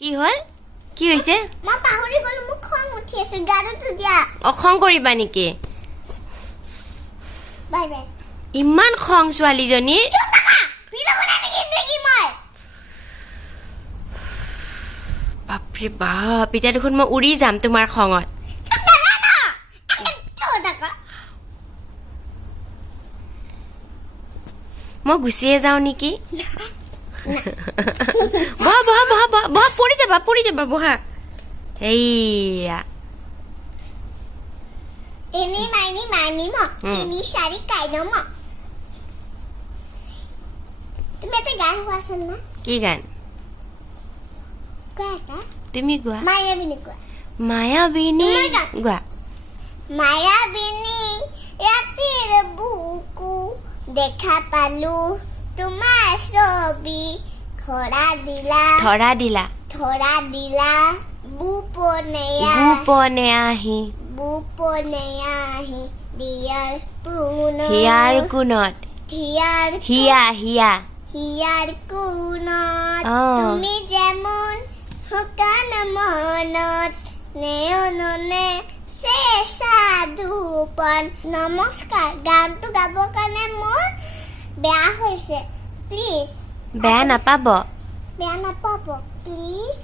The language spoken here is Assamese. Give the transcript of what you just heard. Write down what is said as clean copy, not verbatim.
কি হল কি হৈছে মই পাহৰি গলো মোক খং উঠি আছে গাড়ীটো দিয়া খং কৰিবা নেকি বাই বাই ইমান খং ছোৱালীজনীৰ ভিডিঅ' বনাই নেকি মই বাপৰে বাপ এতিয়া দেখোন মই উৰি যাম তোমাৰ খঙত মই গুচিয়ে যাওঁ নেকি বহা বহা বহা বহা বহা পৰি যাবা বহা এইয়া এনি মাইনি মাইনি ম তিনি চাৰি কাইদম তুমি এটা গান গোৱাচোন না কি গান কোৱা তুমি গোৱা মায়াবিনী কোৱা মায়াবিনী গোৱা মায়াবিনী ৰাতিৰ বুকু দেখা পালো তোমাৰ ছবি ধৰা দিলা বুপনে আহি দিয়াৰ পুনৰ হিয়াৰ কোনত হিয়াৰ কোনত তুমি যেমন শুকান মনত নেয়ননে চেঁচা দুপন নমস্কাৰ গানটো গাবৰ কাৰণে মোৰ বেয়া হৈছে প্লিজ বেয়া নাপাব প্লিজ